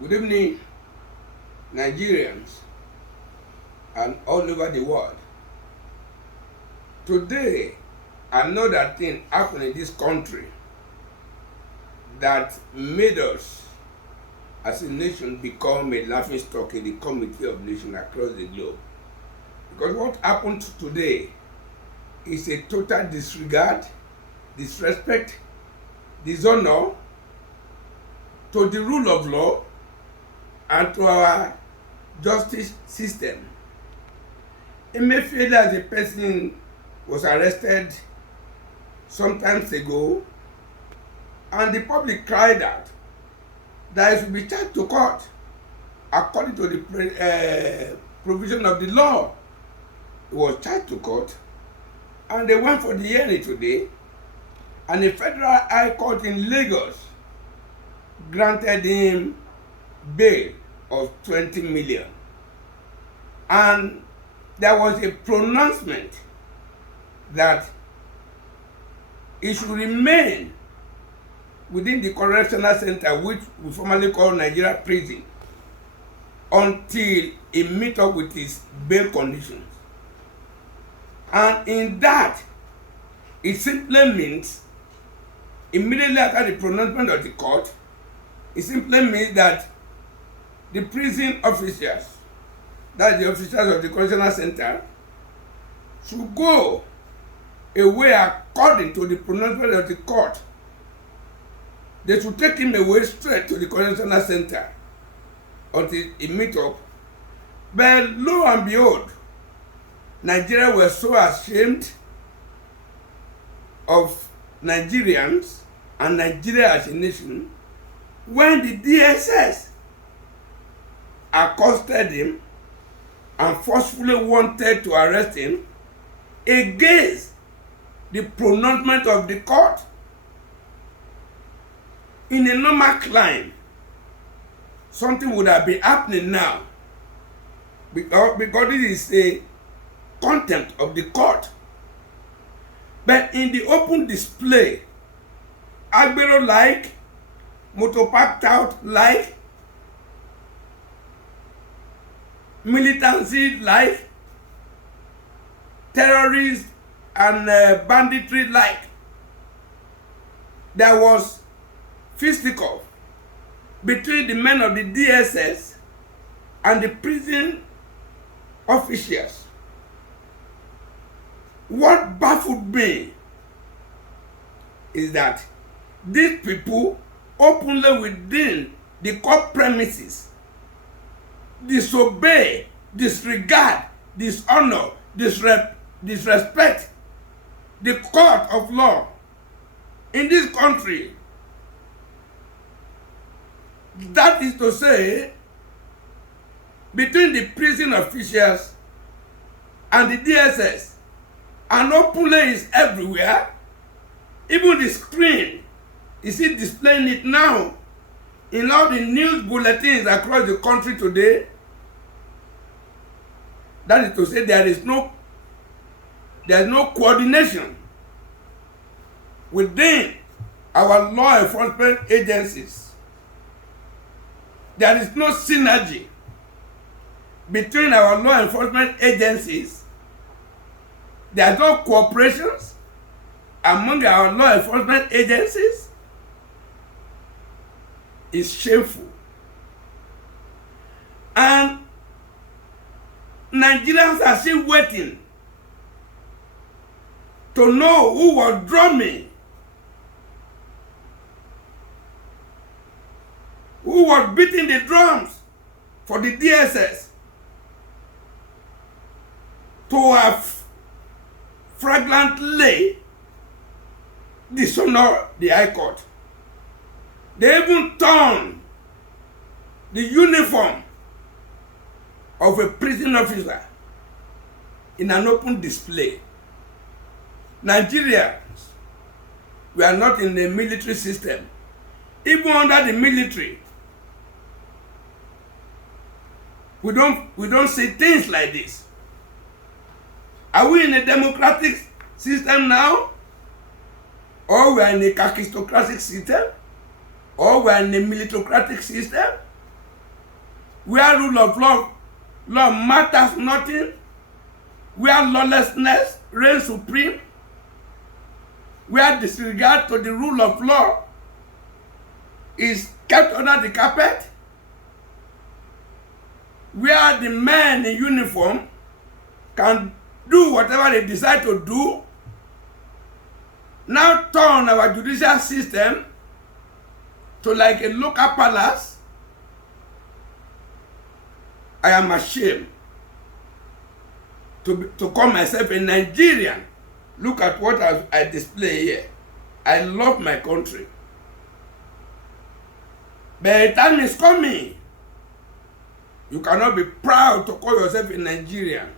Good evening, Nigerians and all over the world. Today, another thing happened in this country that made us as a nation become a laughing stock in the community of nations across the globe. Because what happened today is a total disregard, disrespect, dishonor to the rule of law and to our justice system. Emefiele as a person was arrested some times ago, and the public cried out that he should be charged to court according to the provision of the law. He was charged to court, and they went for the hearing today, and the Federal High Court in Lagos granted him bail of 20 million. And there was a pronouncement that he should remain within the correctional center, which we formerly call Nigeria prison, until he meet up with his bail conditions. And in that, it simply means, immediately after the pronouncement of the court, it simply means that the prison officers, that's the officers of the correctional center, should go away according to the pronouncement of the court. They should take him away straight to the correctional center until he meet up. But lo and behold, Nigeria were so ashamed of Nigerians and Nigeria as a nation when the DSS accosted him and forcefully wanted to arrest him against the pronouncement of the court. In a normal climb, something would have been happening now because this is a contempt of the court. But in the open display, Agbero like, motor packed out like, militancy like, terrorists and banditry like, there was fisticuff between the men of the DSS and the prison officials. What baffled me is that these people openly within the court premises disobey, disregard, dishonor, disrespect the court of law in this country. That is to say, between the prison officials and the DSS, and openly is everywhere. Even the screen, you see displaying it now in all the news bulletins across the country today. That is to say, there is no coordination within our law enforcement agencies. There is no synergy between our law enforcement agencies. There are no cooperations among our law enforcement agencies. It's shameful. And Nigerians are still waiting to know who was drumming, who was beating the drums for the DSS to have flagrantly dishonor the High Court. They even torn the uniform of a prison officer in an open display. Nigerians, we are not in the military system. Even under the military, we don't see things like this. Are we in a democratic system now? Or we are in a kakistocratic system? Or we are in a militocratic system? where rule of law matters nothing, where lawlessness reigns supreme, where disregard to the rule of law is kept under the carpet, where the men in uniform can do whatever they decide to do, now turn our judicial system to like a local palace. I am ashamed to call myself a Nigerian. Look at what I display here. I love my country. But the time is coming. You cannot be proud to call yourself a Nigerian.